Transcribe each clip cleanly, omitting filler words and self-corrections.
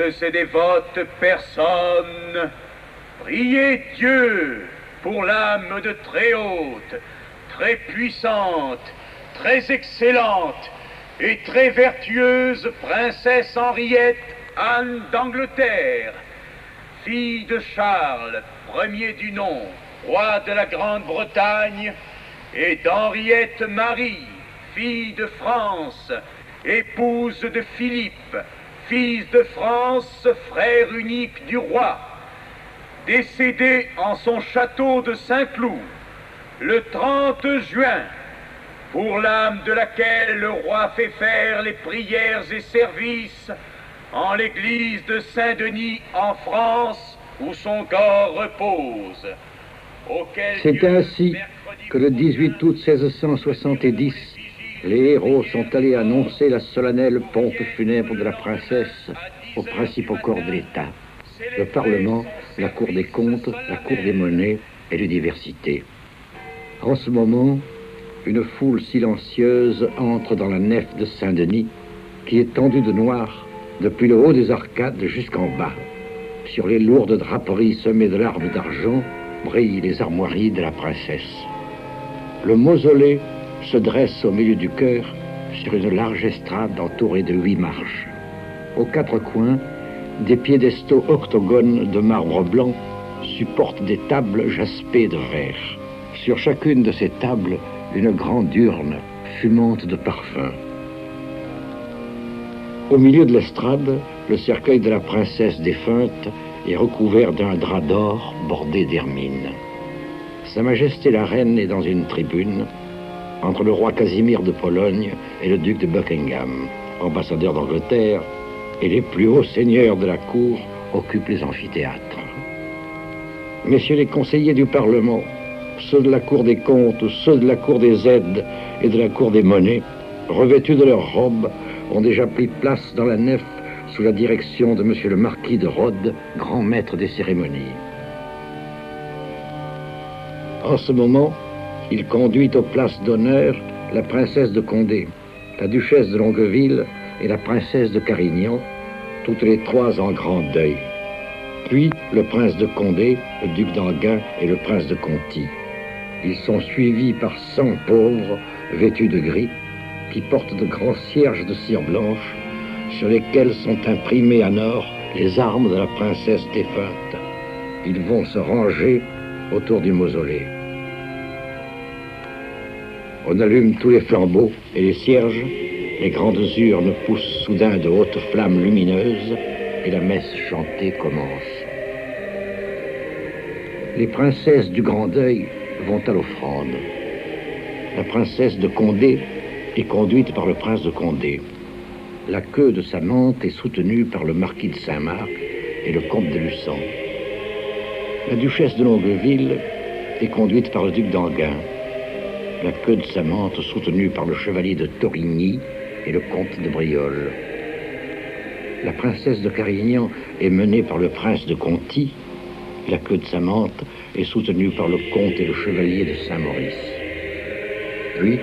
et dévotes personnes, priez Dieu pour l'âme de très haute, très puissante, très excellente et très vertueuse princesse Henriette Anne d'Angleterre, fille de Charles, premier du nom, roi de la Grande-Bretagne, et d'Henriette Marie, fille de France, épouse de Philippe, fils de France, frère unique du roi, décédé en son château de Saint-Cloud le 30 juin, pour l'âme de laquelle le roi fait faire les prières et services en l'église de Saint-Denis en France, où son corps repose. C'est ainsi que le 18 août 1670, les héros sont allés annoncer la solennelle pompe funèbre de la princesse aux principaux corps de l'État, le Parlement, la Cour des comptes, la Cour des monnaies et l'université. En ce moment, une foule silencieuse entre dans la nef de Saint-Denis, qui est tendue de noir depuis le haut des arcades jusqu'en bas. Sur les lourdes draperies semées de larmes d'argent brillent les armoiries de la princesse. Le mausolée se dresse au milieu du chœur sur une large estrade entourée de 8 marches. Aux 4 coins, des piédestaux octogones de marbre blanc supportent des tables jaspées de verre. Sur chacune de ces tables, une grande urne fumante de parfums. Au milieu de l'estrade, le cercueil de la princesse défunte est recouvert d'un drap d'or bordé d'hermine. Sa Majesté la Reine est dans une tribune, entre le roi Casimir de Pologne et le duc de Buckingham, ambassadeur d'Angleterre, et les plus hauts seigneurs de la cour occupent les amphithéâtres. Messieurs les conseillers du Parlement, ceux de la Cour des comptes, ceux de la Cour des aides et de la Cour des monnaies, revêtus de leurs robes, ont déjà pris place dans la nef sous la direction de monsieur le marquis de Rhodes, grand maître des cérémonies. En ce moment, il conduit aux places d'honneur la princesse de Condé, la duchesse de Longueville et la princesse de Carignan, toutes les 3 en grand deuil. Puis le prince de Condé, le duc d'Enghien et le prince de Conti. Ils sont suivis par 100 pauvres vêtus de gris qui portent de grands cierges de cire blanche sur lesquels sont imprimées en or les armes de la princesse défunte. Ils vont se ranger autour du mausolée. On allume tous les flambeaux et les cierges, les grandes urnes poussent soudain de hautes flammes lumineuses et la messe chantée commence. Les princesses du Grand Deuil vont à l'offrande. La princesse de Condé est conduite par le prince de Condé. La queue de sa mante est soutenue par le marquis de Saint-Marc et le comte de Luçon. La duchesse de Longueville est conduite par le duc d'Enghien. La queue de sa mante soutenue par le chevalier de Torigny et le comte de Brioles. La princesse de Carignan est menée par le prince de Conti. La queue de sa mante est soutenue par le comte et le chevalier de Saint-Maurice. Puis,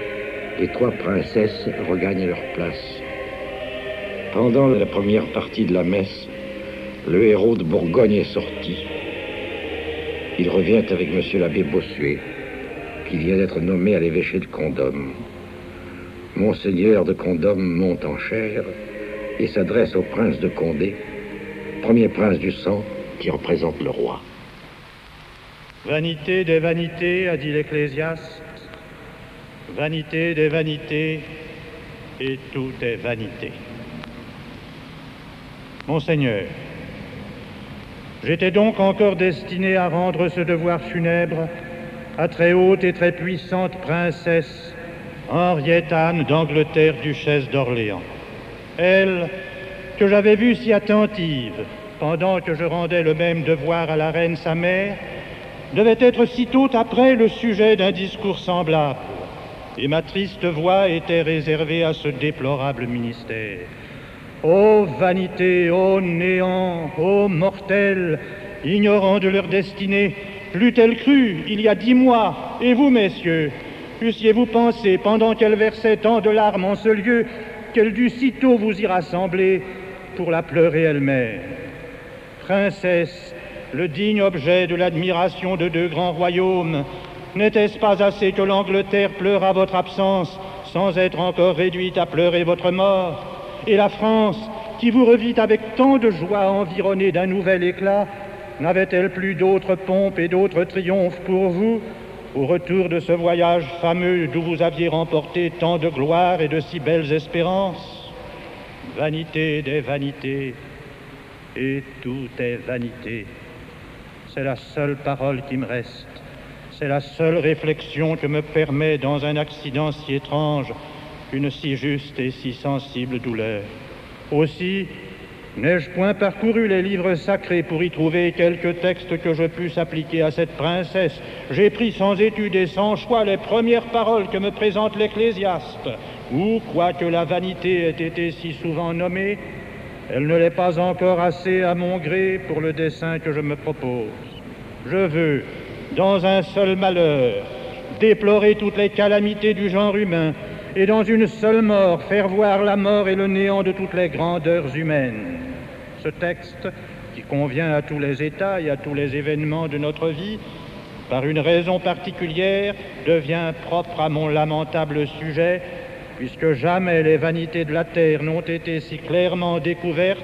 les 3 princesses regagnent leur place. Pendant la première partie de la messe, le héros de Bourgogne est sorti. Il revient avec monsieur l'abbé Bossuet, qui vient d'être nommé à l'évêché de Condom. Monseigneur de Condom monte en chaire et s'adresse au prince de Condé, premier prince du sang qui représente le roi. Vanité des vanités, a dit l'Ecclésiaste, vanité des vanités, et tout est vanité. Monseigneur, j'étais donc encore destiné à rendre ce devoir funèbre à très haute et très puissante princesse Henriette Anne d'Angleterre, duchesse d'Orléans. Elle, que j'avais vue si attentive pendant que je rendais le même devoir à la reine sa mère, devait être sitôt après le sujet d'un discours semblable, et ma triste voix était réservée à ce déplorable ministère. Ô vanité, ô néant, ô mortels, ignorants de leur destinée, l'eût-elle cru il y a 10 mois, et vous, messieurs, eussiez-vous pensé, pendant qu'elle versait tant de larmes en ce lieu, qu'elle dût sitôt vous y rassembler pour la pleurer elle-même. Princesse, le digne objet de l'admiration de deux grands royaumes, n'était-ce pas assez que l'Angleterre pleura votre absence sans être encore réduite à pleurer votre mort? Et la France, qui vous revit avec tant de joie environnée d'un nouvel éclat, n'avait-elle plus d'autres pompes et d'autres triomphes pour vous, au retour de ce voyage fameux d'où vous aviez remporté tant de gloire et de si belles espérances? Vanité des vanités, et tout est vanité. C'est la seule parole qui me reste. C'est la seule réflexion que me permet, dans un accident si étrange, une si juste et si sensible douleur. Aussi, n'ai-je point parcouru les livres sacrés pour y trouver quelques textes que je puisse appliquer à cette princesse? J'ai pris sans étude et sans choix les premières paroles que me présente l'Ecclésiaste, où, quoique la vanité ait été si souvent nommée, elle ne l'est pas encore assez à mon gré pour le dessein que je me propose. Je veux, dans un seul malheur, déplorer toutes les calamités du genre humain, et dans une seule mort faire voir la mort et le néant de toutes les grandeurs humaines. Ce texte, qui convient à tous les états et à tous les événements de notre vie, par une raison particulière, devient propre à mon lamentable sujet, puisque jamais les vanités de la terre n'ont été si clairement découvertes,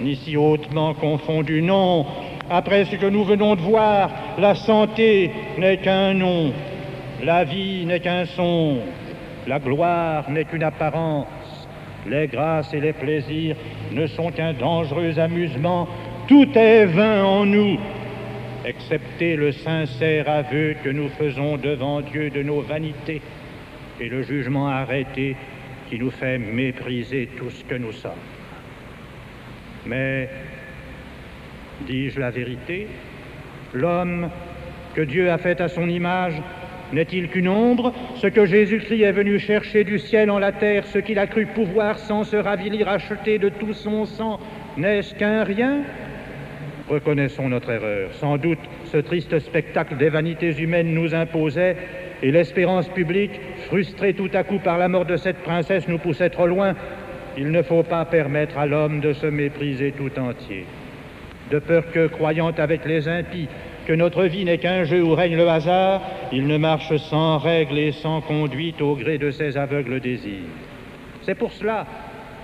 ni si hautement confondues. Non, après ce que nous venons de voir, la santé n'est qu'un nom, la vie n'est qu'un songe, la gloire n'est qu'une apparence, les grâces et les plaisirs ne sont qu'un dangereux amusement. Tout est vain en nous, excepté le sincère aveu que nous faisons devant Dieu de nos vanités et le jugement arrêté qui nous fait mépriser tout ce que nous sommes. Mais, dis-je la vérité, l'homme que Dieu a fait à son image n'est-il qu'une ombre? Ce que Jésus-Christ est venu chercher du ciel en la terre, ce qu'il a cru pouvoir sans se ravilir acheter de tout son sang, n'est-ce qu'un rien? Reconnaissons notre erreur. Sans doute, ce triste spectacle des vanités humaines nous imposait, et l'espérance publique, frustrée tout à coup par la mort de cette princesse, nous poussait trop loin. Il ne faut pas permettre à l'homme de se mépriser tout entier. De peur que, croyant avec les impies que notre vie n'est qu'un jeu où règne le hasard, il ne marche sans règle et sans conduite au gré de ses aveugles désirs. C'est pour cela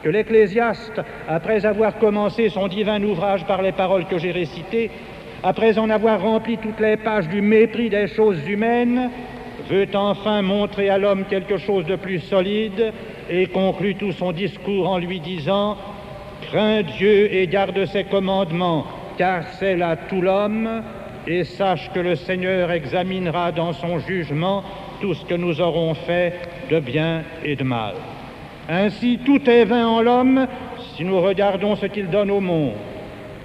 que l'Ecclésiaste, après avoir commencé son divin ouvrage par les paroles que j'ai récitées, après en avoir rempli toutes les pages du mépris des choses humaines, veut enfin montrer à l'homme quelque chose de plus solide et conclut tout son discours en lui disant « Crains Dieu et garde ses commandements, car c'est là tout l'homme, et sache que le Seigneur examinera dans son jugement tout ce que nous aurons fait de bien et de mal. Ainsi, tout est vain en l'homme si nous regardons ce qu'il donne au monde,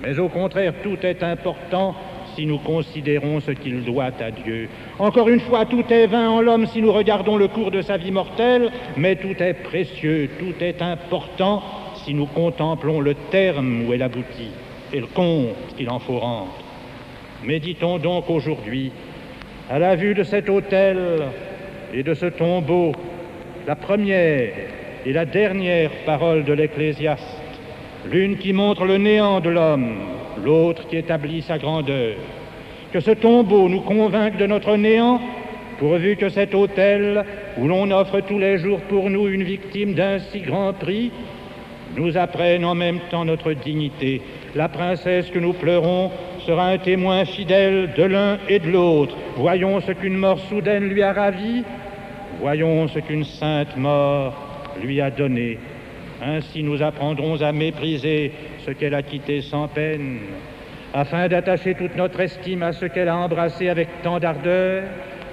mais au contraire, tout est important si nous considérons ce qu'il doit à Dieu. Encore une fois, tout est vain en l'homme si nous regardons le cours de sa vie mortelle, mais tout est précieux, tout est important si nous contemplons le terme où elle aboutit et le compte qu'il en faut rendre. Méditons donc aujourd'hui, à la vue de cet autel et de ce tombeau, la première et la dernière parole de l'Ecclésiaste, l'une qui montre le néant de l'homme, l'autre qui établit sa grandeur. Que ce tombeau nous convainque de notre néant, pourvu que cet autel, où l'on offre tous les jours pour nous une victime d'un si grand prix, nous apprenne en même temps notre dignité. La princesse que nous pleurons sera un témoin fidèle de l'un et de l'autre. Voyons ce qu'une mort soudaine lui a ravi, voyons ce qu'une sainte mort lui a donné. Ainsi nous apprendrons à mépriser ce qu'elle a quitté sans peine, afin d'attacher toute notre estime à ce qu'elle a embrassé avec tant d'ardeur,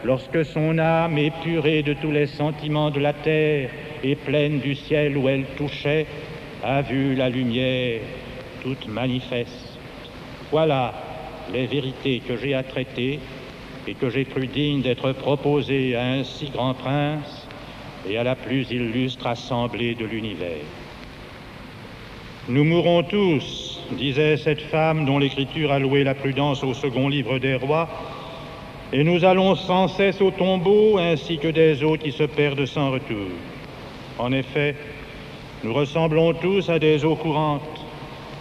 lorsque son âme, épurée de tous les sentiments de la terre et pleine du ciel où elle touchait, a vu la lumière toute manifeste. Voilà les vérités que j'ai à traiter et que j'ai cru dignes d'être proposées à un si grand prince et à la plus illustre assemblée de l'univers. Nous mourrons tous, disait cette femme dont l'Écriture a loué la prudence au second livre des rois, et nous allons sans cesse au tombeau ainsi que des eaux qui se perdent sans retour. En effet, nous ressemblons tous à des eaux courantes,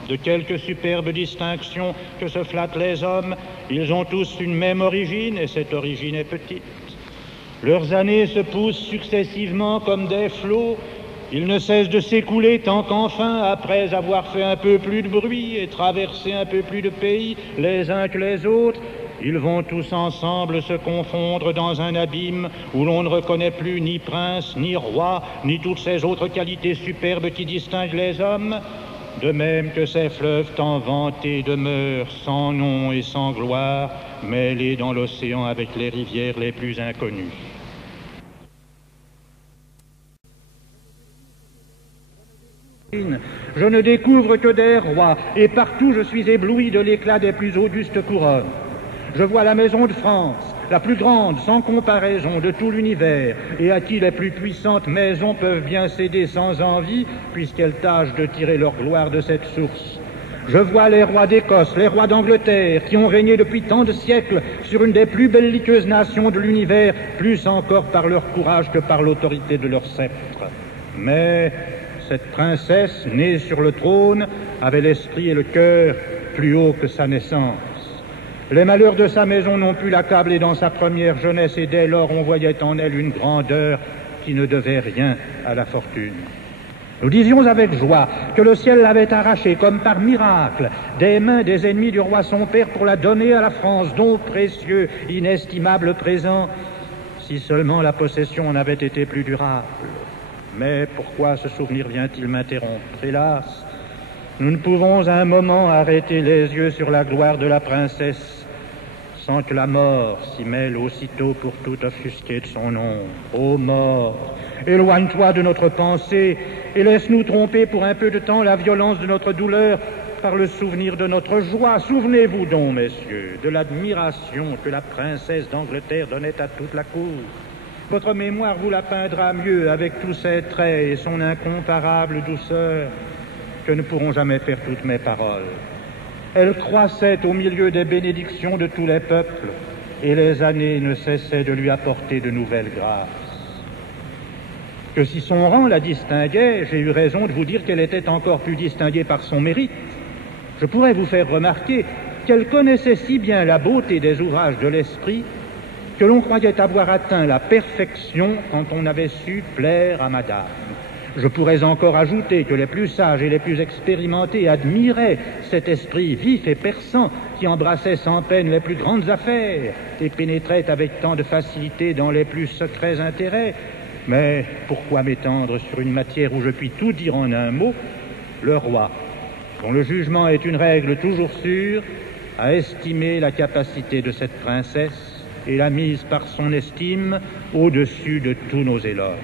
De quelque superbe distinction que se flattent les hommes, ils ont tous une même origine, et cette origine est petite. Leurs années se poussent successivement comme des flots. Ils ne cessent de s'écouler tant qu'enfin, après avoir fait un peu plus de bruit et traversé un peu plus de pays, les uns que les autres, ils vont tous ensemble se confondre dans un abîme où l'on ne reconnaît plus ni prince, ni roi, ni toutes ces autres qualités superbes qui distinguent les hommes, de même que ces fleuves tant vantés demeurent sans nom et sans gloire, mêlés dans l'océan avec les rivières les plus inconnues. Je ne découvre que des rois, et partout je suis ébloui de l'éclat des plus augustes couronnes. Je vois la maison de France, la plus grande, sans comparaison, de tout l'univers, et à qui les plus puissantes maisons peuvent bien céder sans envie, puisqu'elles tâchent de tirer leur gloire de cette source. Je vois les rois d'Écosse, les rois d'Angleterre, qui ont régné depuis tant de siècles sur une des plus belliqueuses nations de l'univers, plus encore par leur courage que par l'autorité de leur sceptre. Mais cette princesse, née sur le trône, avait l'esprit et le cœur plus haut que sa naissance. Les malheurs de sa maison n'ont pu l'accabler dans sa première jeunesse, et dès lors on voyait en elle une grandeur qui ne devait rien à la fortune. Nous disions avec joie que le ciel l'avait arrachée comme par miracle des mains des ennemis du roi son père pour la donner à la France, don précieux, inestimable présent, si seulement la possession en avait été plus durable. Mais pourquoi ce souvenir vient-il m'interrompre? Hélas, nous ne pouvons un moment arrêter les yeux sur la gloire de la princesse sans que la mort s'y mêle aussitôt pour tout offusquer de son nom. Ô mort, éloigne-toi de notre pensée et laisse-nous tromper pour un peu de temps la violence de notre douleur par le souvenir de notre joie. Souvenez-vous donc, messieurs, de l'admiration que la princesse d'Angleterre donnait à toute la cour. Votre mémoire vous la peindra mieux avec tous ses traits et son incomparable douceur que ne pourront jamais faire toutes mes paroles. Elle croissait au milieu des bénédictions de tous les peuples, et les années ne cessaient de lui apporter de nouvelles grâces. Que si son rang la distinguait, j'ai eu raison de vous dire qu'elle était encore plus distinguée par son mérite. Je pourrais vous faire remarquer qu'elle connaissait si bien la beauté des ouvrages de l'esprit que l'on croyait avoir atteint la perfection quand on avait su plaire à madame. Je pourrais encore ajouter que les plus sages et les plus expérimentés admiraient cet esprit vif et perçant qui embrassait sans peine les plus grandes affaires et pénétrait avec tant de facilité dans les plus secrets intérêts. Mais pourquoi m'étendre sur une matière où je puis tout dire en un mot? Le roi, dont le jugement est une règle toujours sûre, a estimé la capacité de cette princesse et l'a mise par son estime au-dessus de tous nos éloges.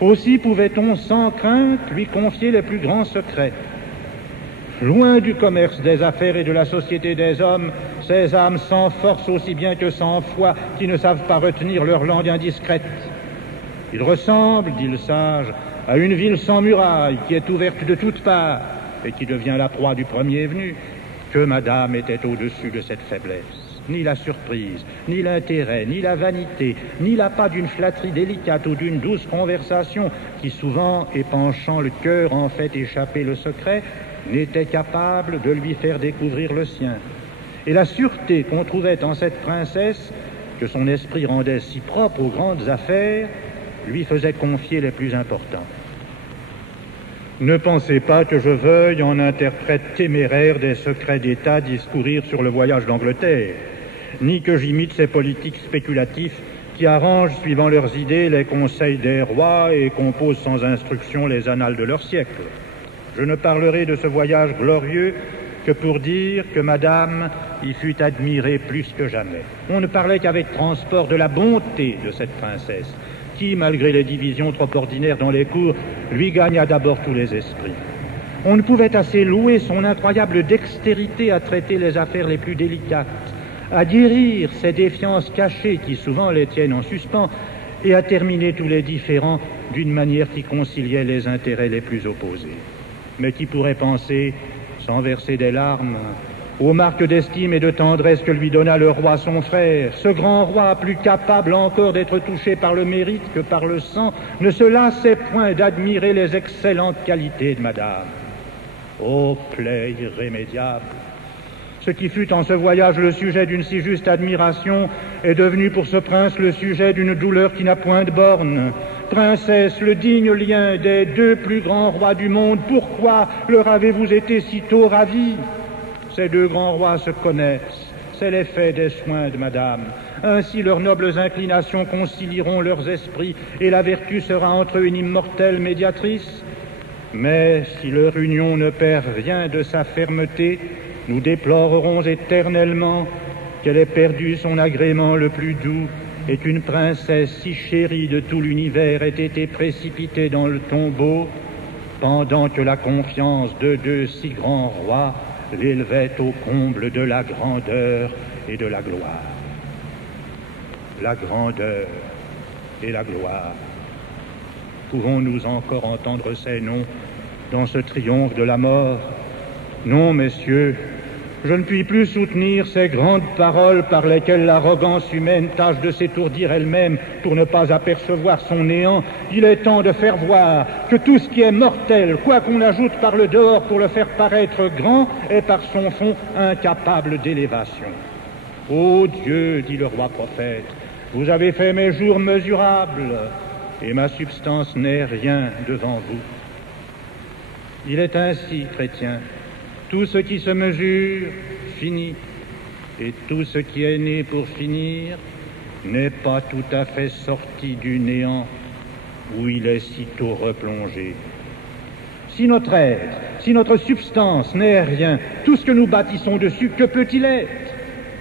Aussi pouvait-on sans crainte lui confier les plus grands secrets. Loin du commerce des affaires et de la société des hommes, ces âmes sans force aussi bien que sans foi, qui ne savent pas retenir leur langue indiscrète. Il ressemble, dit le sage, à une ville sans murailles qui est ouverte de toutes parts et qui devient la proie du premier venu. Que madame était au-dessus de cette faiblesse. Ni la surprise, ni l'intérêt, ni la vanité, ni l'appât d'une flatterie délicate ou d'une douce conversation qui souvent, épanchant le cœur, en fait échapper le secret, n'était capable de lui faire découvrir le sien. Et la sûreté qu'on trouvait en cette princesse, que son esprit rendait si propre aux grandes affaires, lui faisait confier les plus importants. Ne pensez pas que je veuille, en interprète téméraire des secrets d'État, discourir sur le voyage d'Angleterre, ni que j'imite ces politiques spéculatifs qui arrangent, suivant leurs idées, les conseils des rois et composent sans instruction les annales de leur siècle. Je ne parlerai de ce voyage glorieux que pour dire que madame y fut admirée plus que jamais. On ne parlait qu'avec transport de la bonté de cette princesse, qui, malgré les divisions trop ordinaires dans les cours, lui gagna d'abord tous les esprits. On ne pouvait assez louer son incroyable dextérité à traiter les affaires les plus délicates, à guérir ces défiances cachées qui souvent les tiennent en suspens, et à terminer tous les différends d'une manière qui conciliait les intérêts les plus opposés. Mais qui pourrait penser, sans verser des larmes, aux marques d'estime et de tendresse que lui donna le roi son frère, ce grand roi, plus capable encore d'être touché par le mérite que par le sang, ne se lassait point d'admirer les excellentes qualités de madame. Ô plaie irrémédiable! Ce qui fut en ce voyage le sujet d'une si juste admiration est devenu pour ce prince le sujet d'une douleur qui n'a point de borne. Princesse, le digne lien des deux plus grands rois du monde, pourquoi leur avez-vous été si tôt ravis? Ces deux grands rois se connaissent, c'est l'effet des soins de madame. Ainsi leurs nobles inclinations concilieront leurs esprits et la vertu sera entre eux une immortelle médiatrice. Mais si leur union ne perd rien de sa fermeté, nous déplorerons éternellement qu'elle ait perdu son agrément le plus doux et qu'une princesse si chérie de tout l'univers ait été précipitée dans le tombeau pendant que la confiance de deux si grands rois l'élevait au comble de la grandeur et de la gloire. La grandeur et la gloire. Pouvons-nous encore entendre ces noms dans ce triomphe de la mort? Non, messieurs, je ne puis plus soutenir ces grandes paroles par lesquelles l'arrogance humaine tâche de s'étourdir elle-même pour ne pas apercevoir son néant. Il est temps de faire voir que tout ce qui est mortel, quoi qu'on ajoute par le dehors pour le faire paraître grand, est par son fond incapable d'élévation. Ô Dieu, dit le roi prophète, vous avez fait mes jours mesurables, et ma substance n'est rien devant vous. Il est ainsi, chrétiens. Tout ce qui se mesure finit, et tout ce qui est né pour finir n'est pas tout à fait sorti du néant où il est sitôt replongé. Si notre être, si notre substance n'est rien, tout ce que nous bâtissons dessus, que peut-il être?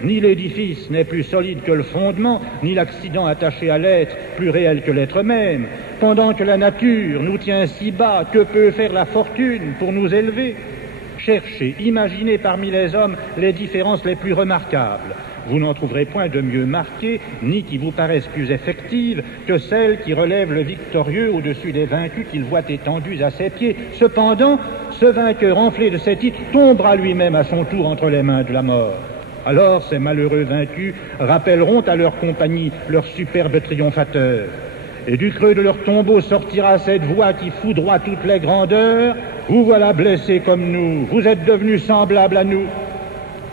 Ni l'édifice n'est plus solide que le fondement, ni l'accident attaché à l'être plus réel que l'être même. Pendant que la nature nous tient si bas, que peut faire la fortune pour nous élever? Cherchez, imaginez parmi les hommes les différences les plus remarquables. Vous n'en trouverez point de mieux marquées, ni qui vous paraissent plus effectives, que celles qui relèvent le victorieux au-dessus des vaincus qu'il voit étendus à ses pieds. Cependant, ce vainqueur enflé de ses titres tombera lui-même à son tour entre les mains de la mort. Alors ces malheureux vaincus rappelleront à leur compagnie leur superbe triomphateur. Et du creux de leur tombeau sortira cette voix qui foudroie toutes les grandeurs. Vous voilà blessés comme nous, vous êtes devenus semblables à nous.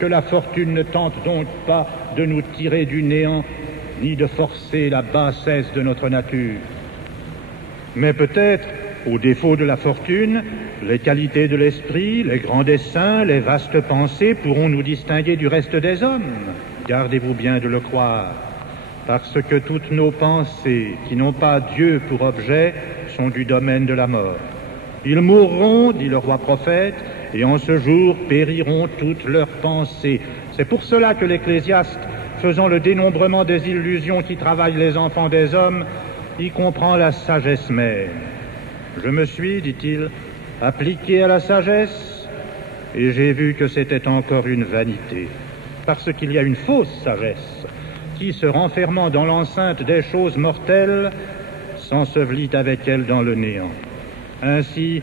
Que la fortune ne tente donc pas de nous tirer du néant, ni de forcer la bassesse de notre nature. Mais peut-être, au défaut de la fortune, les qualités de l'esprit, les grands desseins, les vastes pensées pourront nous distinguer du reste des hommes. Gardez-vous bien de le croire. Parce que toutes nos pensées, qui n'ont pas Dieu pour objet, sont du domaine de la mort. Ils mourront, dit le roi prophète, et en ce jour périront toutes leurs pensées. C'est pour cela que l'Ecclésiaste, faisant le dénombrement des illusions qui travaillent les enfants des hommes, y comprend la sagesse même. Je me suis, dit-il, appliqué à la sagesse, et j'ai vu que c'était encore une vanité, parce qu'il y a une fausse sagesse, qui, se renfermant dans l'enceinte des choses mortelles, s'ensevelit avec elle dans le néant. Ainsi,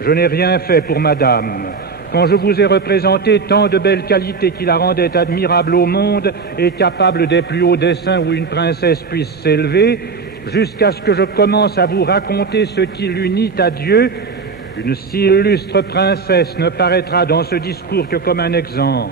je n'ai rien fait pour madame, quand je vous ai représenté tant de belles qualités qui la rendaient admirable au monde et capable des plus hauts desseins où une princesse puisse s'élever, jusqu'à ce que je commence à vous raconter ce qui l'unit à Dieu. Une si illustre princesse ne paraîtra dans ce discours que comme un exemple,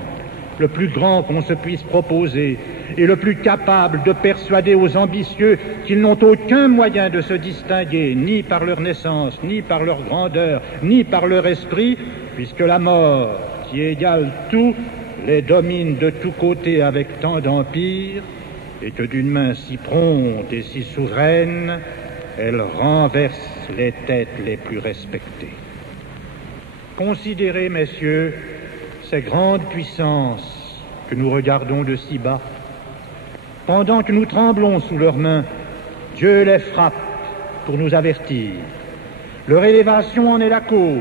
le plus grand qu'on se puisse proposer, et le plus capable de persuader aux ambitieux qu'ils n'ont aucun moyen de se distinguer, ni par leur naissance, ni par leur grandeur, ni par leur esprit, puisque la mort, qui égale tout, les domine de tous côtés avec tant d'empire, et que d'une main si prompte et si souveraine, elle renverse les têtes les plus respectées. Considérez, messieurs, ces grandes puissances que nous regardons de si bas. Pendant que nous tremblons sous leurs mains, Dieu les frappe pour nous avertir. Leur élévation en est la cause,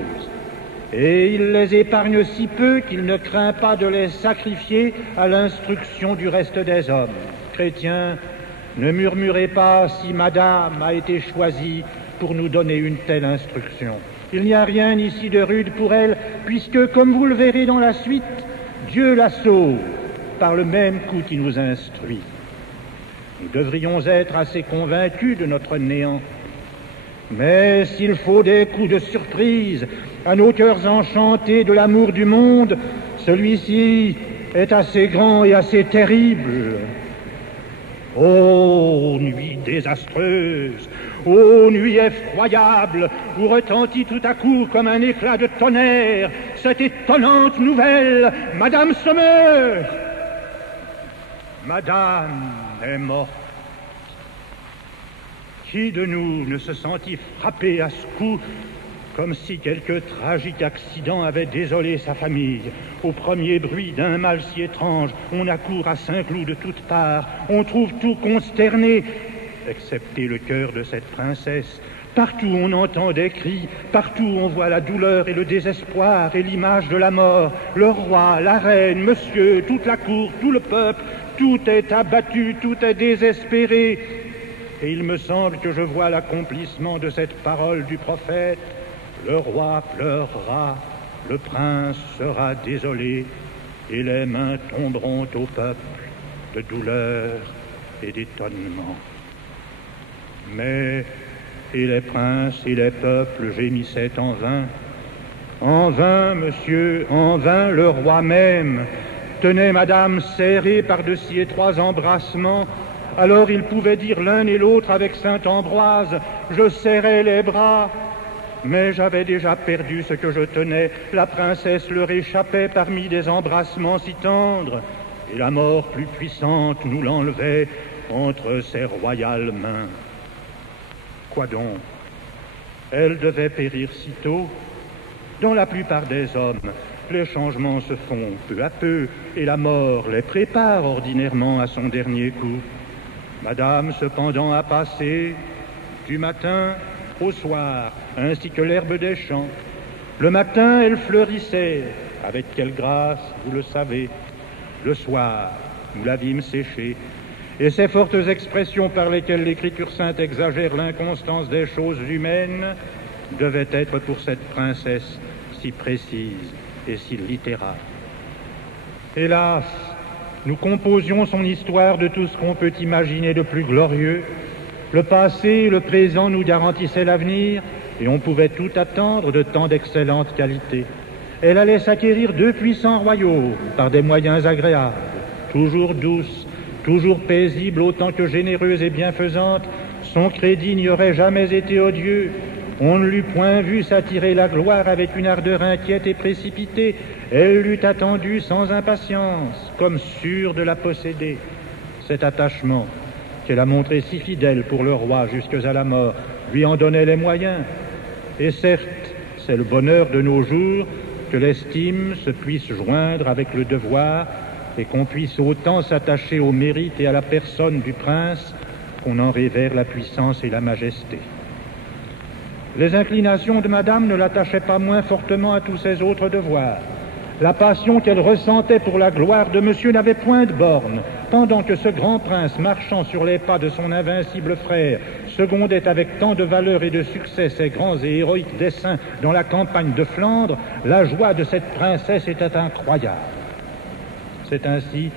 et il les épargne si peu qu'il ne craint pas de les sacrifier à l'instruction du reste des hommes. Chrétiens, ne murmurez pas si madame a été choisie pour nous donner une telle instruction. Il n'y a rien ici de rude pour elle, puisque, comme vous le verrez dans la suite, Dieu la sauve par le même coup qui nous instruit. Nous devrions être assez convaincus de notre néant. Mais s'il faut des coups de surprise à nos cœurs enchantés de l'amour du monde, celui-ci est assez grand et assez terrible. Ô nuit désastreuse, ô nuit effroyable, où retentit tout à coup comme un éclat de tonnerre cette étonnante nouvelle, Madame se meurt. Madame est morte. Qui de nous ne se sentit frappé à ce coup, comme si quelque tragique accident avait désolé sa famille? Au premier bruit d'un mal si étrange, on accourt à Saint-Cloud de toutes parts, on trouve tout consterné, excepté le cœur de cette princesse. Partout on entend des cris, partout on voit la douleur et le désespoir et l'image de la mort. Le roi, la reine, monsieur, toute la cour, tout le peuple, tout est abattu, tout est désespéré. Et il me semble que je vois l'accomplissement de cette parole du prophète. Le roi pleurera, le prince sera désolé, et les mains tomberont au peuple de douleur et d'étonnement. Mais, et les princes et les peuples gémissaient en vain. En vain, monsieur, en vain, le roi même tenait madame serrée par de si étroits embrassements. Alors ils pouvaient dire l'un et l'autre avec saint Ambroise, je serrais les bras, mais j'avais déjà perdu ce que je tenais. La princesse leur échappait parmi des embrassements si tendres, et la mort plus puissante nous l'enlevait entre ses royales mains. Quoi donc? Elle devait périr si tôt. Dans la plupart des hommes, les changements se font peu à peu, et la mort les prépare ordinairement à son dernier coup. Madame, cependant, a passé du matin au soir, ainsi que l'herbe des champs. Le matin, elle fleurissait, avec quelle grâce, vous le savez. Le soir, nous la vîmes sécher, et ces fortes expressions par lesquelles l'Écriture sainte exagère l'inconstance des choses humaines devaient être pour cette princesse si précises et si littérales. Hélas, nous composions son histoire de tout ce qu'on peut imaginer de plus glorieux. Le passé et le présent nous garantissaient l'avenir, et on pouvait tout attendre de tant d'excellentes qualités. Elle allait s'acquérir 2 puissants royaumes par des moyens agréables, toujours douce, toujours paisible, autant que généreuse et bienfaisante. Son crédit n'y aurait jamais été odieux. On ne l'eût point vu s'attirer la gloire avec une ardeur inquiète et précipitée. Elle l'eût attendue sans impatience, comme sûre de la posséder. Cet attachement, qu'elle a montré si fidèle pour le roi jusque à la mort, lui en donnait les moyens. Et certes, c'est le bonheur de nos jours que l'estime se puisse joindre avec le devoir et qu'on puisse autant s'attacher au mérite et à la personne du prince qu'on en révère la puissance et la majesté. Les inclinations de madame ne l'attachaient pas moins fortement à tous ses autres devoirs. La passion qu'elle ressentait pour la gloire de monsieur n'avait point de borne, pendant que ce grand prince, marchant sur les pas de son invincible frère, secondait avec tant de valeur et de succès ses grands et héroïques desseins dans la campagne de Flandre. La joie de cette princesse était incroyable. C'est ainsi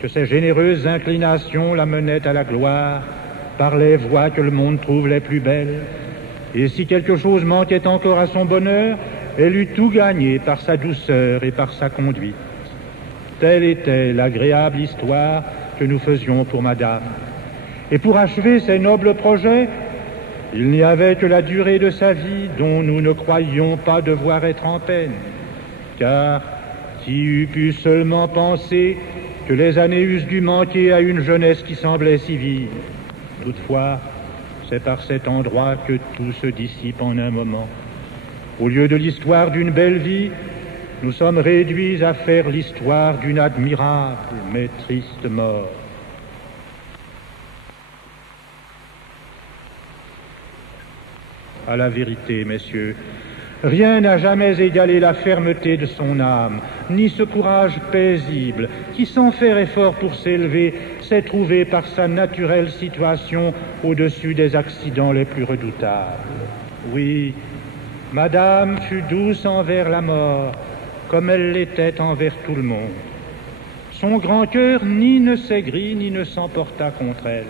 que ses généreuses inclinations la menaient à la gloire par les voies que le monde trouve les plus belles. Et si quelque chose manquait encore à son bonheur, elle eût tout gagné par sa douceur et par sa conduite. Telle était l'agréable histoire que nous faisions pour madame. Et pour achever ces nobles projets, il n'y avait que la durée de sa vie dont nous ne croyions pas devoir être en peine. Car qui eût pu seulement penser que les années eussent dû manquer à une jeunesse qui semblait si vive? Toutefois, c'est par cet endroit que tout se dissipe en un moment. Au lieu de l'histoire d'une belle vie, nous sommes réduits à faire l'histoire d'une admirable mais triste mort. À la vérité, messieurs, rien n'a jamais égalé la fermeté de son âme, ni ce courage paisible qui, sans faire effort pour s'élever, s'est trouvé par sa naturelle situation au-dessus des accidents les plus redoutables. Oui, madame fut douce envers la mort, comme elle l'était envers tout le monde. Son grand cœur ni ne s'aigrit ni ne s'emporta contre elle.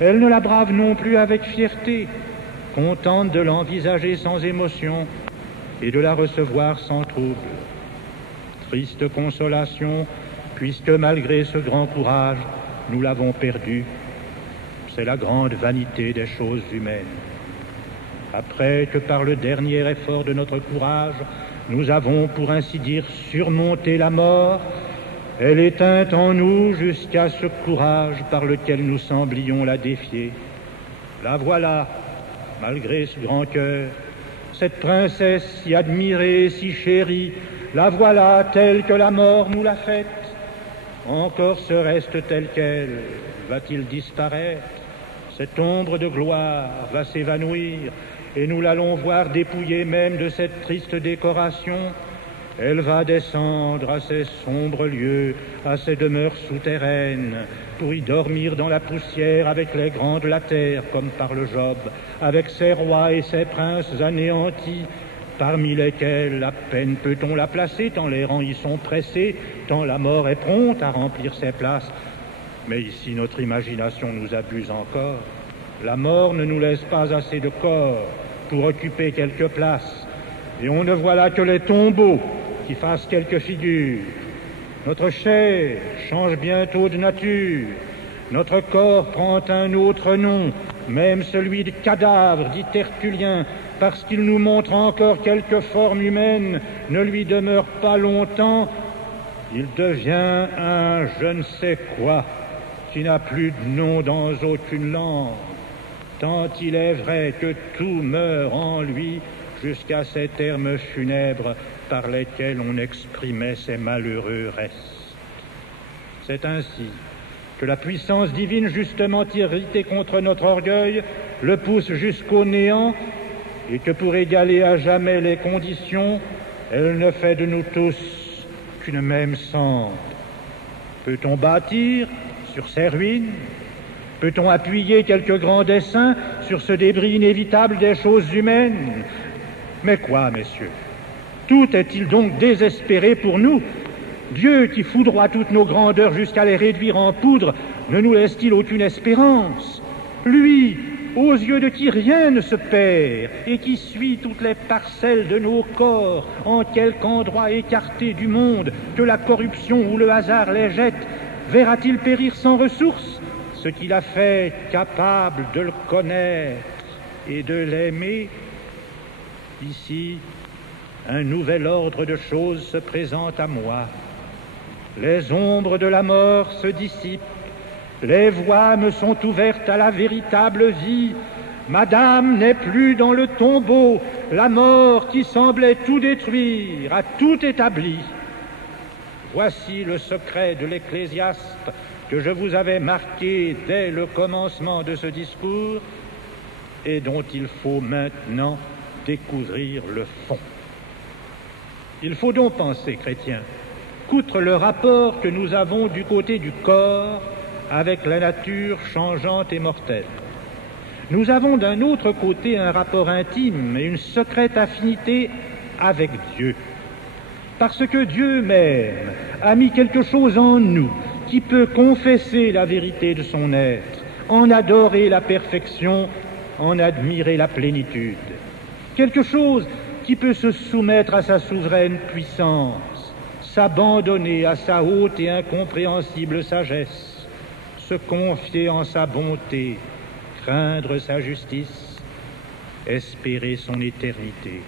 Elle ne la brave non plus avec fierté. contente de l'envisager sans émotion et de la recevoir sans trouble. Triste consolation, puisque malgré ce grand courage, nous l'avons perdu. C'est la grande vanité des choses humaines. Après que par le dernier effort de notre courage, nous avons, pour ainsi dire, surmonté la mort, elle éteint en nous jusqu'à ce courage par lequel nous semblions la défier. La voilà, malgré ce grand cœur, cette princesse si admirée, si chérie, la voilà telle que la mort nous l'a faite. Encore se reste telle qu'elle, va-t-il disparaître? Cette ombre de gloire va s'évanouir, et nous l'allons voir dépouillée même de cette triste décoration. Elle va descendre à ces sombres lieux, à ces demeures souterraines, pour y dormir dans la poussière avec les grands de la terre, comme parle Job, avec ses rois et ses princes anéantis, parmi lesquels à peine peut-on la placer, tant les rangs y sont pressés, tant la mort est prompte à remplir ses places. Mais ici, notre imagination nous abuse encore. La mort ne nous laisse pas assez de corps pour occuper quelques places, et on ne voit là que les tombeaux qui fassent quelques figures. Notre chair change bientôt de nature, notre corps prend un autre nom, même celui de cadavre, dit Tertullien, parce qu'il nous montre encore quelques formes humaines, ne lui demeure pas longtemps, il devient un je ne sais quoi, qui n'a plus de nom dans aucune langue, tant il est vrai que tout meurt en lui jusqu'à ces termes funèbres par lesquels on exprimait ces malheureux restes. C'est ainsi que la puissance divine, justement irritée contre notre orgueil, le pousse jusqu'au néant, et que pour égaler à jamais les conditions, elle ne fait de nous tous qu'une même cendre. Peut-on bâtir sur ces ruines? Peut-on appuyer quelques grands desseins sur ce débris inévitable des choses humaines? Mais quoi, messieurs? Tout est-il donc désespéré pour nous? Dieu, qui foudroie toutes nos grandeurs jusqu'à les réduire en poudre, ne nous laisse-t-il aucune espérance? Lui, aux yeux de qui rien ne se perd, et qui suit toutes les parcelles de nos corps, en quelque endroit écarté du monde que la corruption ou le hasard les jette, verra-t-il périr sans ressources ce qu'il a fait capable de le connaître et de l'aimer? Ici, un nouvel ordre de choses se présente à moi. Les ombres de la mort se dissipent, les voies me sont ouvertes à la véritable vie. Madame n'est plus dans le tombeau, la mort qui semblait tout détruire a tout établi. Voici le secret de l'Ecclésiaste que je vous avais marqué dès le commencement de ce discours et dont il faut maintenant découvrir le fond. Il faut donc penser, chrétiens, qu'outre le rapport que nous avons du côté du corps avec la nature changeante et mortelle, nous avons d'un autre côté un rapport intime et une secrète affinité avec Dieu. Parce que Dieu même a mis quelque chose en nous qui peut confesser la vérité de son être, en adorer la perfection, en admirer la plénitude. Quelque chose qui peut se soumettre à sa souveraine puissance, s'abandonner à sa haute et incompréhensible sagesse, se confier en sa bonté, craindre sa justice, espérer son éternité.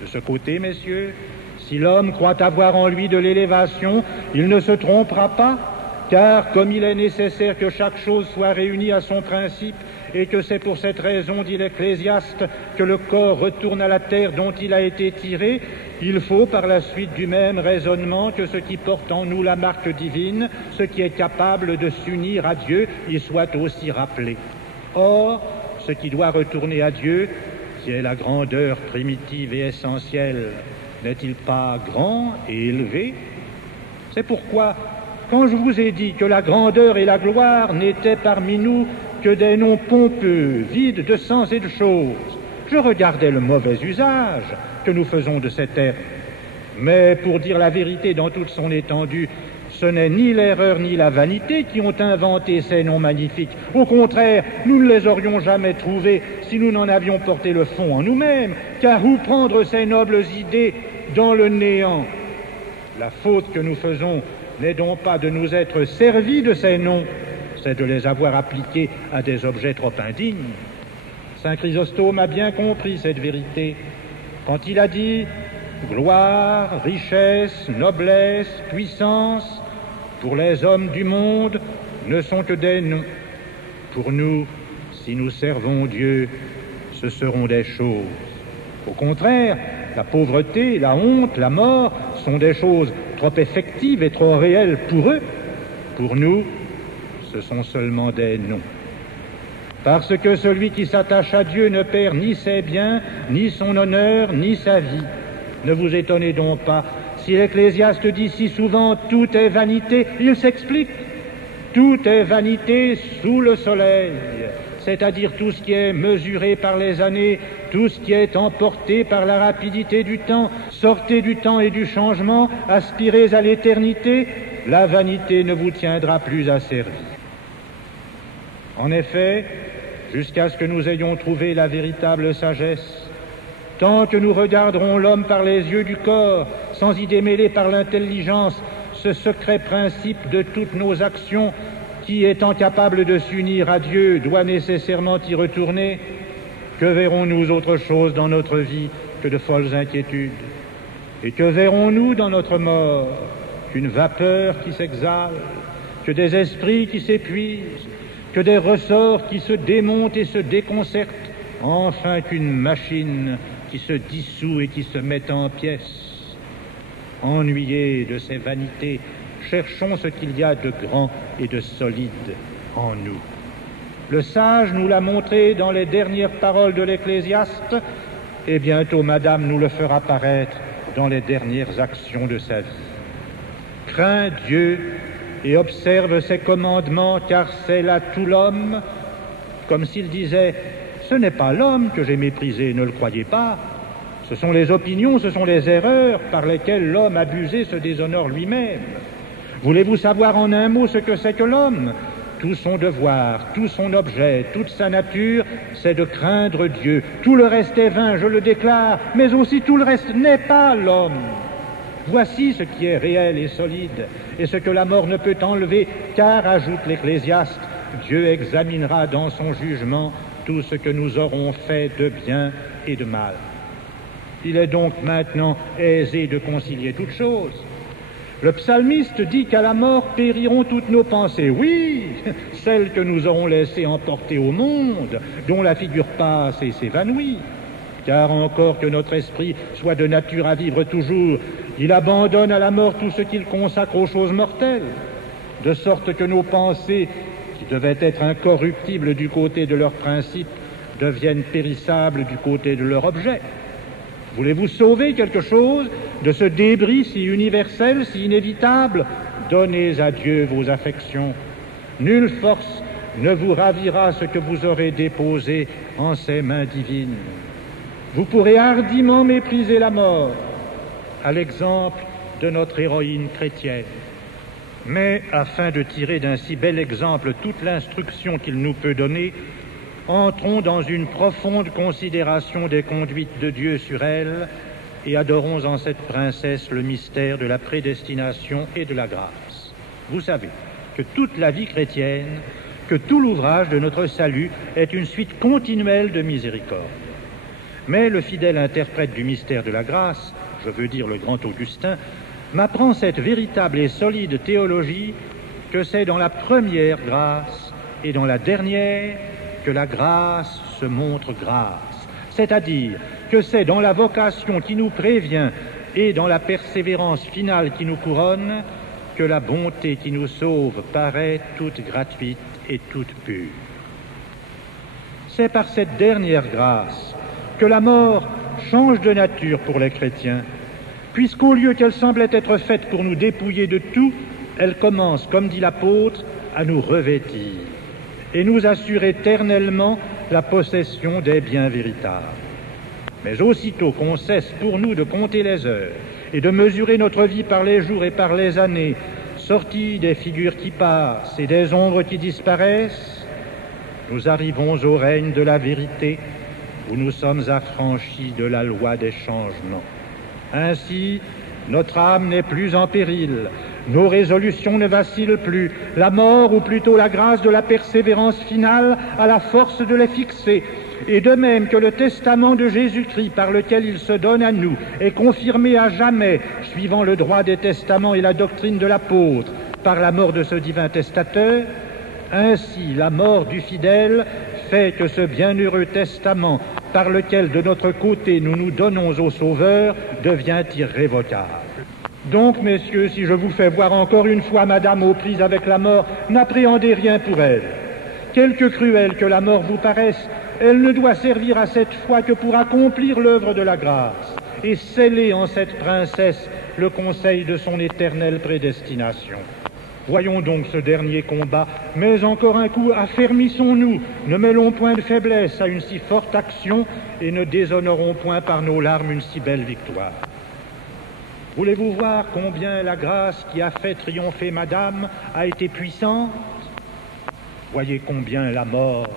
De ce côté, messieurs, si l'homme croit avoir en lui de l'élévation, il ne se trompera pas, car comme il est nécessaire que chaque chose soit réunie à son principe, et que c'est pour cette raison, dit l'Ecclésiaste, que le corps retourne à la terre dont il a été tiré, il faut, par la suite du même raisonnement, que ce qui porte en nous la marque divine, ce qui est capable de s'unir à Dieu, y soit aussi rappelé. Or, ce qui doit retourner à Dieu, qui est la grandeur primitive et essentielle, n'est-il pas grand et élevé? C'est pourquoi, quand je vous ai dit que la grandeur et la gloire n'étaient parmi nous que des noms pompeux, vides de sens et de choses, je regardais le mauvais usage que nous faisons de ces termes. Mais pour dire la vérité dans toute son étendue, Ce n'est ni l'erreur ni la vanité qui ont inventé ces noms magnifiques. Au contraire, nous ne les aurions jamais trouvés si nous n'en avions porté le fond en nous-mêmes, car où prendre ces nobles idées dans le néant? La faute que nous faisons n'est donc pas de nous être servis de ces noms, c'est de les avoir appliqués à des objets trop indignes. Saint Chrysostome a bien compris cette vérité quand il a dit « Gloire, richesse, noblesse, puissance, pour les hommes du monde, ne sont que des noms. Pour nous, si nous servons Dieu, ce seront des choses. Au contraire, la pauvreté, la honte, la mort sont des choses trop effectives et trop réelles pour eux. Pour nous, ce sont seulement des noms. Parce que celui qui s'attache à Dieu ne perd ni ses biens, ni son honneur, ni sa vie. Ne vous étonnez donc pas. Si l'Ecclésiaste dit si souvent « tout est vanité », il s'explique. Tout est vanité sous le soleil, c'est-à-dire tout ce qui est mesuré par les années, tout ce qui est emporté par la rapidité du temps. Sortez du temps et du changement, aspirez à l'éternité, la vanité ne vous tiendra plus asservi. En effet, jusqu'à ce que nous ayons trouvé la véritable sagesse, tant que nous regarderons l'homme par les yeux du corps, sans y démêler par l'intelligence ce secret principe de toutes nos actions, qui, étant capable de s'unir à Dieu, doit nécessairement y retourner, que verrons-nous autre chose dans notre vie que de folles inquiétudes? Et que verrons-nous dans notre mort qu'une vapeur qui s'exhale, que des esprits qui s'épuisent, que des ressorts qui se démontent et se déconcertent, enfin qu'une machine qui se dissout et qui se met en pièces? Ennuyés de ces vanités, cherchons ce qu'il y a de grand et de solide en nous. Le sage nous l'a montré dans les dernières paroles de l'Ecclésiaste, et bientôt Madame nous le fera paraître dans les dernières actions de sa vie. Crains Dieu et observe ses commandements, car c'est là tout l'homme, comme s'il disait « Ce n'est pas l'homme que j'ai méprisé, ne le croyez pas. Ce sont les opinions, ce sont les erreurs par lesquelles l'homme abusé se déshonore lui-même. Voulez-vous savoir en un mot ce que c'est que l'homme? Tout son devoir, tout son objet, toute sa nature, c'est de craindre Dieu. Tout le reste est vain, je le déclare, mais aussi tout le reste n'est pas l'homme. Voici ce qui est réel et solide, et ce que la mort ne peut enlever, car, ajoute l'Ecclésiaste, Dieu examinera dans son jugement tout ce que nous aurons fait de bien et de mal. Il est donc maintenant aisé de concilier toutes choses. Le psalmiste dit qu'à la mort périront toutes nos pensées. Oui, celles que nous aurons laissées emporter au monde, dont la figure passe et s'évanouit. Car encore que notre esprit soit de nature à vivre toujours, il abandonne à la mort tout ce qu'il consacre aux choses mortelles, de sorte que nos pensées, qui devaient être incorruptibles du côté de leur principe, deviennent périssables du côté de leur objet. Voulez-vous sauver quelque chose de ce débris si universel, si inévitable? Donnez à Dieu vos affections. Nulle force ne vous ravira ce que vous aurez déposé en ses mains divines. Vous pourrez hardiment mépriser la mort, à l'exemple de notre héroïne chrétienne. Mais afin de tirer d'un si bel exemple toute l'instruction qu'il nous peut donner, entrons dans une profonde considération des conduites de Dieu sur elle et adorons en cette princesse le mystère de la prédestination et de la grâce. Vous savez que toute la vie chrétienne, que tout l'ouvrage de notre salut est une suite continuelle de miséricorde. Mais le fidèle interprète du mystère de la grâce, je veux dire le grand Augustin, m'apprend cette véritable et solide théologie que c'est dans la première grâce et dans la dernière que la grâce se montre grâce, c'est-à-dire que c'est dans la vocation qui nous prévient et dans la persévérance finale qui nous couronne que la bonté qui nous sauve paraît toute gratuite et toute pure. C'est par cette dernière grâce que la mort change de nature pour les chrétiens, puisqu'au lieu qu'elle semblait être faite pour nous dépouiller de tout, elle commence, comme dit l'apôtre, à nous revêtir et nous assure éternellement la possession des biens véritables. Mais aussitôt qu'on cesse pour nous de compter les heures et de mesurer notre vie par les jours et par les années, sortis des figures qui passent et des ombres qui disparaissent, nous arrivons au règne de la vérité, où nous sommes affranchis de la loi des changements. Ainsi, notre âme n'est plus en péril, nos résolutions ne vacillent plus, la mort, ou plutôt la grâce de la persévérance finale, a la force de les fixer. Et de même que le testament de Jésus-Christ par lequel il se donne à nous est confirmé à jamais, suivant le droit des testaments et la doctrine de l'apôtre, par la mort de ce divin testateur, ainsi la mort du fidèle fait que ce bienheureux testament par lequel de notre côté nous nous donnons au Sauveur devient irrévocable. Donc, messieurs, si je vous fais voir encore une fois Madame aux prises avec la mort, n'appréhendez rien pour elle. Quelque cruelle que la mort vous paraisse, elle ne doit servir à cette fois que pour accomplir l'œuvre de la grâce et sceller en cette princesse le conseil de son éternelle prédestination. Voyons donc ce dernier combat, mais encore un coup, affermissons-nous, ne mêlons point de faiblesse à une si forte action et ne déshonorons point par nos larmes une si belle victoire. Voulez-vous voir combien la grâce qui a fait triompher Madame a été puissante? Voyez combien la mort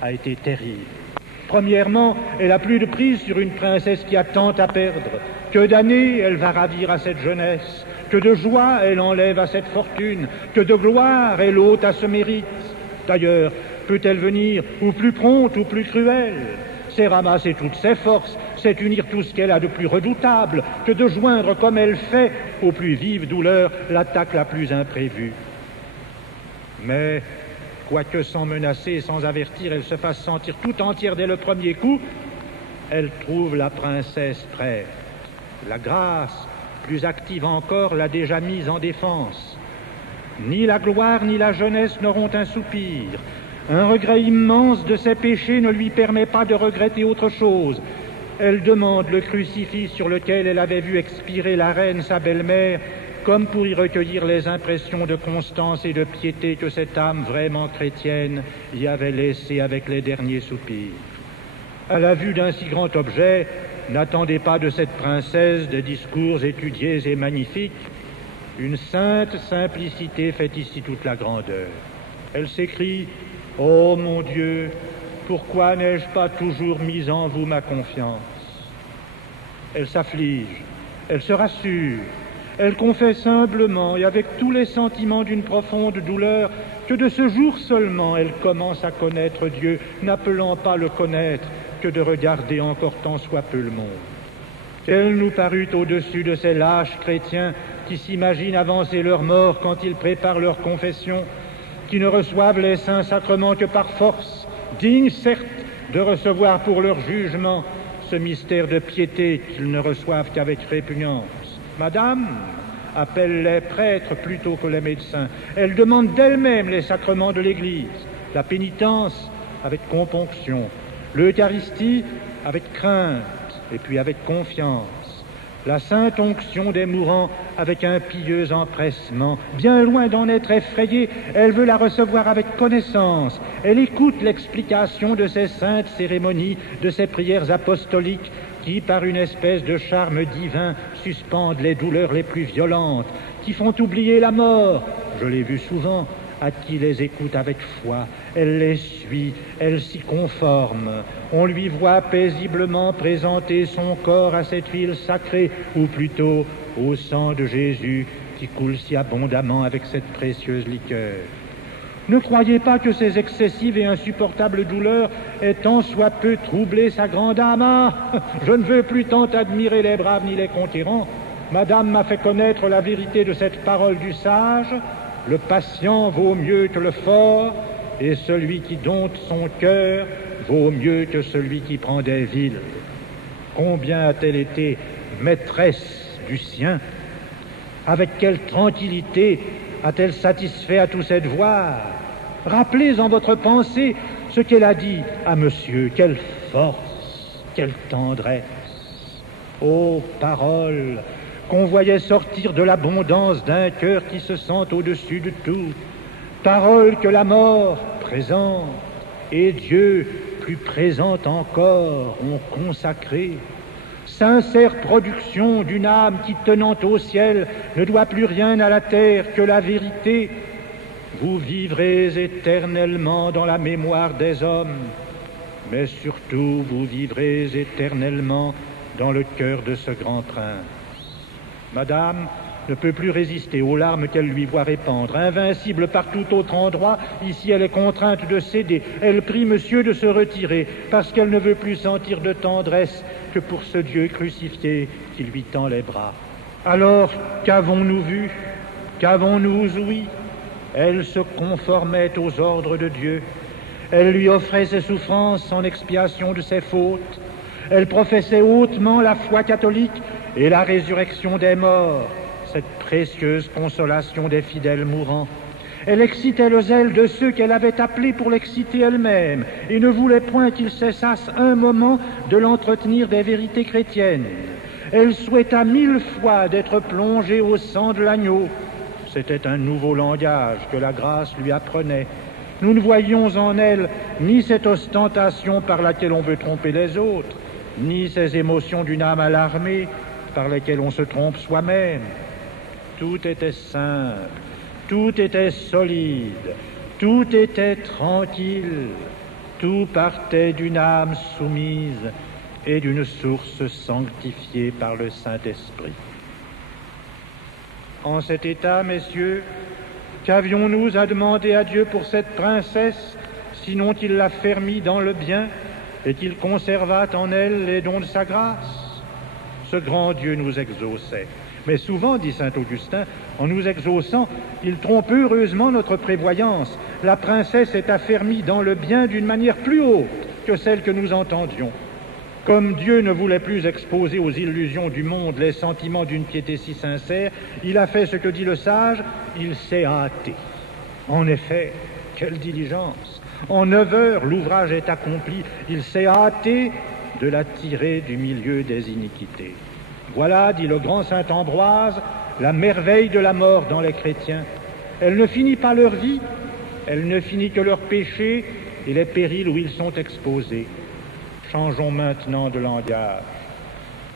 a été terrible. Premièrement, elle a plus de prise sur une princesse qui a tant à perdre. Que d'années elle va ravir à cette jeunesse, que de joie elle enlève à cette fortune, que de gloire elle ôte à ce mérite. D'ailleurs, peut-elle venir ou plus prompte ou plus cruelle? C'est ramasser toutes ses forces, c'est unir tout ce qu'elle a de plus redoutable, que de joindre comme elle fait aux plus vives douleurs l'attaque la plus imprévue. Mais quoique sans menacer et sans avertir, elle se fasse sentir tout entière dès le premier coup, elle trouve la princesse prête. La grâce, plus active encore, l'a déjà mise en défense. Ni la gloire ni la jeunesse n'auront un soupir. Un regret immense de ses péchés ne lui permet pas de regretter autre chose. Elle demande le crucifix sur lequel elle avait vu expirer la reine, sa belle-mère, comme pour y recueillir les impressions de constance et de piété que cette âme vraiment chrétienne y avait laissées avec les derniers soupirs. À la vue d'un si grand objet, n'attendez pas de cette princesse des discours étudiés et magnifiques. Une sainte simplicité fait ici toute la grandeur. Elle s'écrie « Ô mon Dieu, pourquoi n'ai-je pas toujours mis en vous ma confiance ?» Elle s'afflige, elle se rassure, elle confesse humblement et avec tous les sentiments d'une profonde douleur que de ce jour seulement elle commence à connaître Dieu, n'appelant pas le connaître que de regarder encore tant soit peu le monde. Elle nous parut au-dessus de ces lâches chrétiens qui s'imaginent avancer leur mort quand ils préparent leur confession, qui ne reçoivent les saints sacrements que par force, dignes certes de recevoir pour leur jugement ce mystère de piété qu'ils ne reçoivent qu'avec répugnance. Madame appelle les prêtres plutôt que les médecins. Elle demande d'elle-même les sacrements de l'Église, la pénitence avec componction, l'Eucharistie avec crainte et puis avec confiance, la sainte onction des mourants avec un pieux empressement. Bien loin d'en être effrayée, elle veut la recevoir avec connaissance. Elle écoute l'explication de ces saintes cérémonies, de ces prières apostoliques qui, par une espèce de charme divin, suspendent les douleurs les plus violentes, qui font oublier la mort. Je l'ai vu souvent, à qui les écoute avec foi. Elle les suit, elle s'y conforme. On lui voit paisiblement présenter son corps à cette huile sacrée, ou plutôt au sang de Jésus qui coule si abondamment avec cette précieuse liqueur. Ne croyez pas que ces excessives et insupportables douleurs aient tant soit peu troublé sa grande âme. Ah, je ne veux plus tant admirer les braves ni les conquérants. Madame m'a fait connaître la vérité de cette parole du sage. Le patient vaut mieux que le fort, et celui qui dompte son cœur vaut mieux que celui qui prend des villes. Combien a-t-elle été maîtresse du sien? Avec quelle tranquillité a-t-elle satisfait à tous ses devoirs? Rappelez en votre pensée ce qu'elle a dit à monsieur. Quelle force, quelle tendresse! Ô paroles qu'on voyait sortir de l'abondance d'un cœur qui se sent au-dessus de tout, paroles que la mort présente et Dieu plus présent encore ont consacrées. sincère production d'une âme qui, tenant au ciel, ne doit plus rien à la terre que la vérité, vous vivrez éternellement dans la mémoire des hommes, mais surtout vous vivrez éternellement dans le cœur de ce grand prince. Madame ne peut plus résister aux larmes qu'elle lui voit répandre. Invincible par tout autre endroit, ici elle est contrainte de céder. Elle prie monsieur de se retirer, parce qu'elle ne veut plus sentir de tendresse que pour ce Dieu crucifié qui lui tend les bras. Alors, qu'avons-nous vu? Qu'avons-nous ouï? Elle se conformait aux ordres de Dieu. Elle lui offrait ses souffrances en expiation de ses fautes. Elle professait hautement la foi catholique et la résurrection des morts, cette précieuse consolation des fidèles mourants. Elle excitait le zèle de ceux qu'elle avait appelés pour l'exciter elle-même et ne voulait point qu'ils cessassent un moment de l'entretenir des vérités chrétiennes. Elle souhaita 1000 fois d'être plongée au sang de l'agneau. C'était un nouveau langage que la grâce lui apprenait. Nous ne voyions en elle ni cette ostentation par laquelle on veut tromper les autres, ni ces émotions d'une âme alarmée par lesquelles on se trompe soi-même. Tout était simple, tout était solide, tout était tranquille, tout partait d'une âme soumise et d'une source sanctifiée par le Saint-Esprit. En cet état, messieurs, qu'avions-nous à demander à Dieu pour cette princesse, sinon qu'il la fermît dans le bien et qu'il conservât en elle les dons de sa grâce? Ce grand Dieu nous exauçait. Mais souvent, dit saint Augustin, en nous exauçant, il trompe heureusement notre prévoyance. La princesse est affermie dans le bien d'une manière plus haute que celle que nous entendions. Comme Dieu ne voulait plus exposer aux illusions du monde les sentiments d'une piété si sincère, il a fait ce que dit le sage, il s'est hâté. En effet, quelle diligence! En 9 heures, l'ouvrage est accompli. Il s'est hâté de la tirer du milieu des iniquités. Voilà, dit le grand saint Ambroise, la merveille de la mort dans les chrétiens. Elle ne finit pas leur vie, elle ne finit que leurs péchés et les périls où ils sont exposés. Changeons maintenant de langage.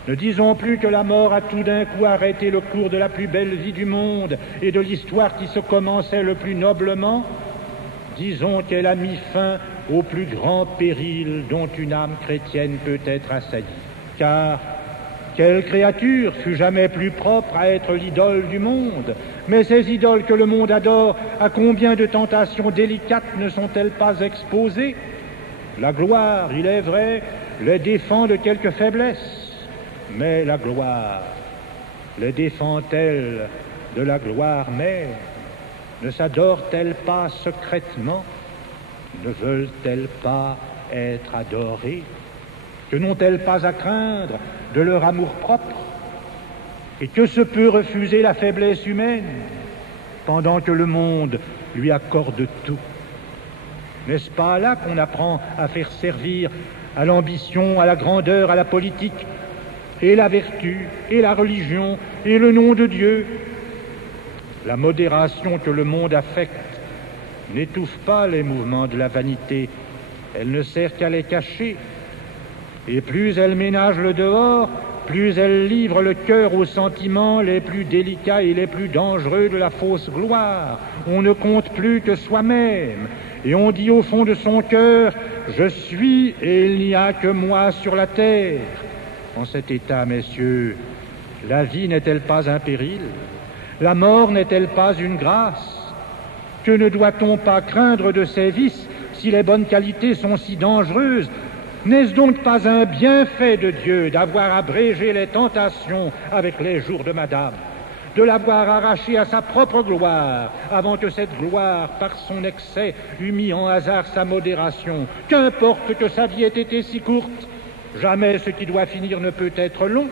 Ne disons plus que la mort a tout d'un coup arrêté le cours de la plus belle vie du monde et de l'histoire qui se commençait le plus noblement. Disons qu'elle a mis fin au plus grand péril dont une âme chrétienne peut être assaillie. Car quelle créature fut jamais plus propre à être l'idole du monde? Mais ces idoles que le monde adore, à combien de tentations délicates ne sont-elles pas exposées? La gloire, il est vrai, les défend de quelques faiblesses, mais la gloire, les défend-elle de la gloire mère? Ne s'adorent-elles pas secrètement? Ne veulent-elles pas être adorées? Que n'ont-elles pas à craindre de leur amour-propre? Et que se peut refuser la faiblesse humaine, pendant que le monde lui accorde tout? N'est-ce pas là qu'on apprend à faire servir à l'ambition, à la grandeur, à la politique, et la vertu, et la religion, et le nom de Dieu? La modération que le monde affecte n'étouffe pas les mouvements de la vanité, elle ne sert qu'à les cacher. Et plus elle ménage le dehors, plus elle livre le cœur aux sentiments les plus délicats et les plus dangereux de la fausse gloire. On ne compte plus que soi-même, et on dit au fond de son cœur, « Je suis et il n'y a que moi sur la terre ». En cet état, messieurs, la vie n'est-elle pas un péril? La mort n'est-elle pas une grâce? Que ne doit-on pas craindre de ces vices si les bonnes qualités sont si dangereuses? N'est-ce donc pas un bienfait de Dieu d'avoir abrégé les tentations avec les jours de Madame, de l'avoir arraché à sa propre gloire, avant que cette gloire, par son excès, eût mis en hasard sa modération? Qu'importe que sa vie ait été si courte, jamais ce qui doit finir ne peut être long.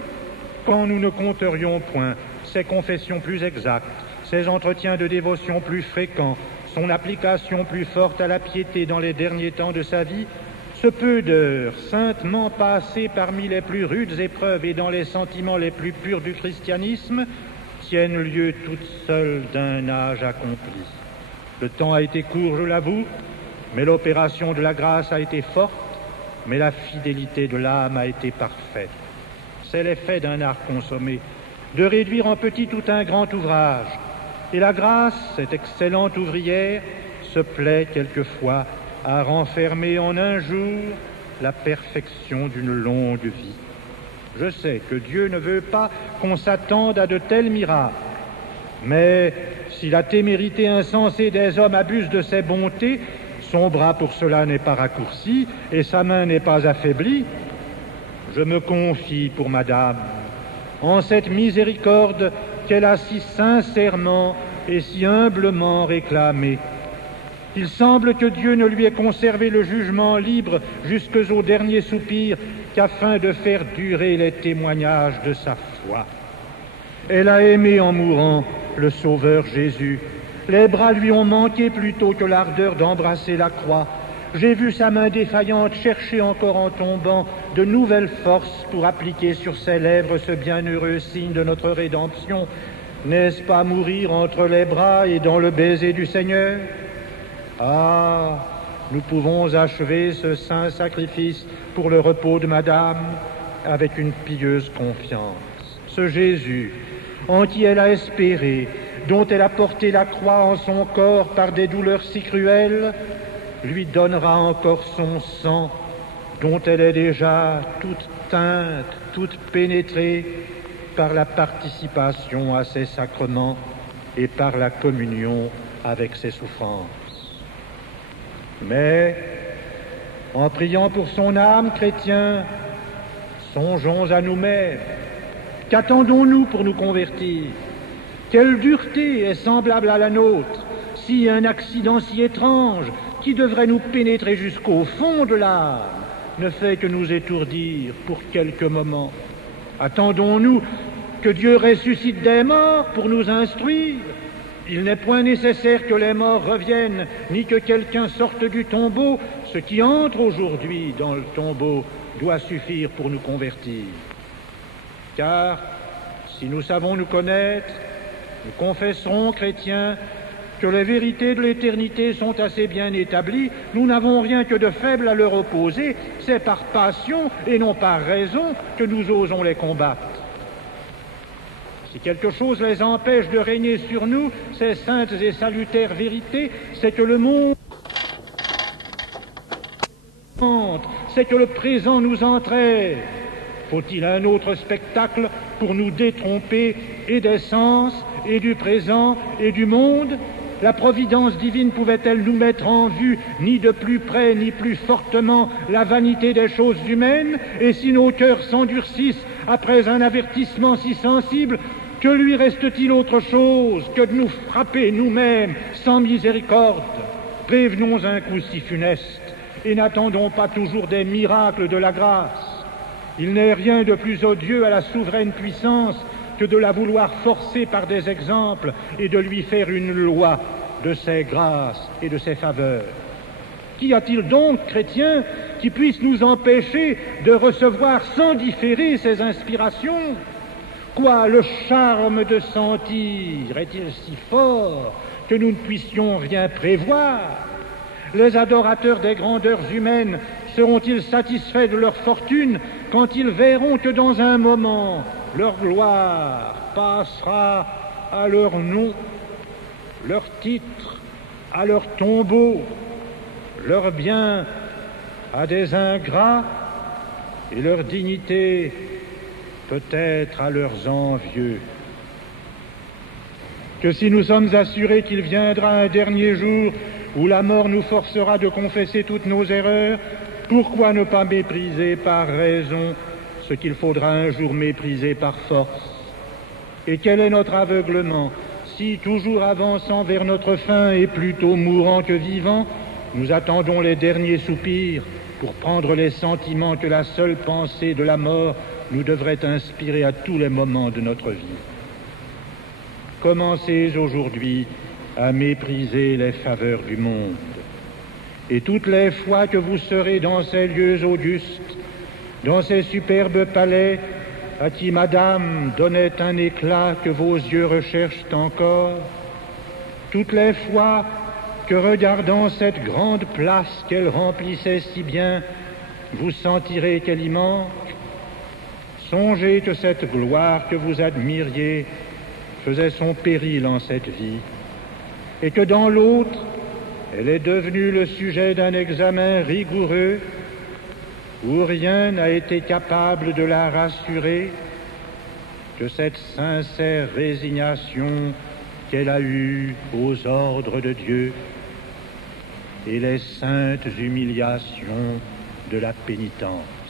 Quand nous ne compterions point ses confessions plus exactes, ses entretiens de dévotion plus fréquents, son application plus forte à la piété dans les derniers temps de sa vie, ce peu d'heures saintement passées parmi les plus rudes épreuves et dans les sentiments les plus purs du christianisme tiennent lieu toutes seules d'un âge accompli. Le temps a été court, je l'avoue, mais l'opération de la grâce a été forte, mais la fidélité de l'âme a été parfaite. c'est l'effet d'un art consommé, de réduire en petit tout un grand ouvrage. Et la grâce, cette excellente ouvrière, se plaît quelquefois à renfermer en un jour la perfection d'une longue vie. Je sais que Dieu ne veut pas qu'on s'attende à de tels miracles, mais si la témérité insensée des hommes abuse de ses bontés, son bras pour cela n'est pas raccourci et sa main n'est pas affaiblie. Je me confie pour Madame en cette miséricorde qu'elle a si sincèrement et si humblement réclamée. Il semble que Dieu ne lui ait conservé le jugement libre jusqu'au dernier soupir qu'afin de faire durer les témoignages de sa foi. Elle a aimé en mourant le Sauveur Jésus. Les bras lui ont manqué plutôt que l'ardeur d'embrasser la croix. J'ai vu sa main défaillante chercher encore en tombant de nouvelles forces pour appliquer sur ses lèvres ce bienheureux signe de notre rédemption. N'est-ce pas mourir entre les bras et dans le baiser du Seigneur? Ah, nous pouvons achever ce saint sacrifice pour le repos de Madame avec une pieuse confiance. Ce Jésus, en qui elle a espéré, dont elle a porté la croix en son corps par des douleurs si cruelles, lui donnera encore son sang, dont elle est déjà toute teinte, toute pénétrée par la participation à ses sacrements et par la communion avec ses souffrances. Mais, en priant pour son âme, chrétien, songeons à nous-mêmes. Qu'attendons-nous pour nous convertir? Quelle dureté est semblable à la nôtre, si un accident si étrange, qui devrait nous pénétrer jusqu'au fond de l'âme, ne fait que nous étourdir pour quelques moments? Attendons-nous que Dieu ressuscite des morts pour nous instruire? Il n'est point nécessaire que les morts reviennent, ni que quelqu'un sorte du tombeau. Ce qui entre aujourd'hui dans le tombeau doit suffire pour nous convertir. Car si nous savons nous connaître, nous confesserons, chrétiens, que les vérités de l'éternité sont assez bien établies. Nous n'avons rien que de faible à leur opposer. C'est par passion et non par raison que nous osons les combattre. Si quelque chose les empêche de régner sur nous, ces saintes et salutaires vérités, c'est que le monde, c'est que le présent nous entraîne. Faut-il un autre spectacle pour nous détromper et des sens, et du présent, et du monde? La providence divine pouvait-elle nous mettre en vue, ni de plus près, ni plus fortement, la vanité des choses humaines? Et si nos cœurs s'endurcissent après un avertissement si sensible, que lui reste-t-il autre chose que de nous frapper nous-mêmes sans miséricorde? Prévenons un coup si funeste, et n'attendons pas toujours des miracles de la grâce. Il n'est rien de plus odieux à la souveraine puissance que de la vouloir forcer par des exemples et de lui faire une loi de ses grâces et de ses faveurs. Qu'y a-t-il donc, chrétiens, qui puisse nous empêcher de recevoir sans différer ces inspirations? Quoi, le charme de sentir est-il si fort que nous ne puissions rien prévoir? Les adorateurs des grandeurs humaines seront-ils satisfaits de leur fortune quand ils verront que dans un moment, leur gloire passera à leur nom, leur titre à leur tombeau, leur bien à des ingrats et leur dignité peut-être à leurs envieux? Que si nous sommes assurés qu'il viendra un dernier jour où la mort nous forcera de confesser toutes nos erreurs, pourquoi ne pas mépriser par raison ce qu'il faudra un jour mépriser par force? Et quel est notre aveuglement si, toujours avançant vers notre fin et plutôt mourant que vivant, nous attendons les derniers soupirs pour prendre les sentiments que la seule pensée de la mort nous devrait inspirer à tous les moments de notre vie? Commencez aujourd'hui à mépriser les faveurs du monde. Et toutes les fois que vous serez dans ces lieux augustes, dans ces superbes palais, à qui Madame donnait un éclat que vos yeux recherchent encore, toutes les fois que, regardant cette grande place qu'elle remplissait si bien, vous sentirez qu'elle y manque, Songez que cette gloire que vous admiriez faisait son péril en cette vie, et que dans l'autre, elle est devenue le sujet d'un examen rigoureux où rien n'a été capable de la rassurer, que cette sincère résignation qu'elle a eue aux ordres de Dieu et les saintes humiliations de la pénitence.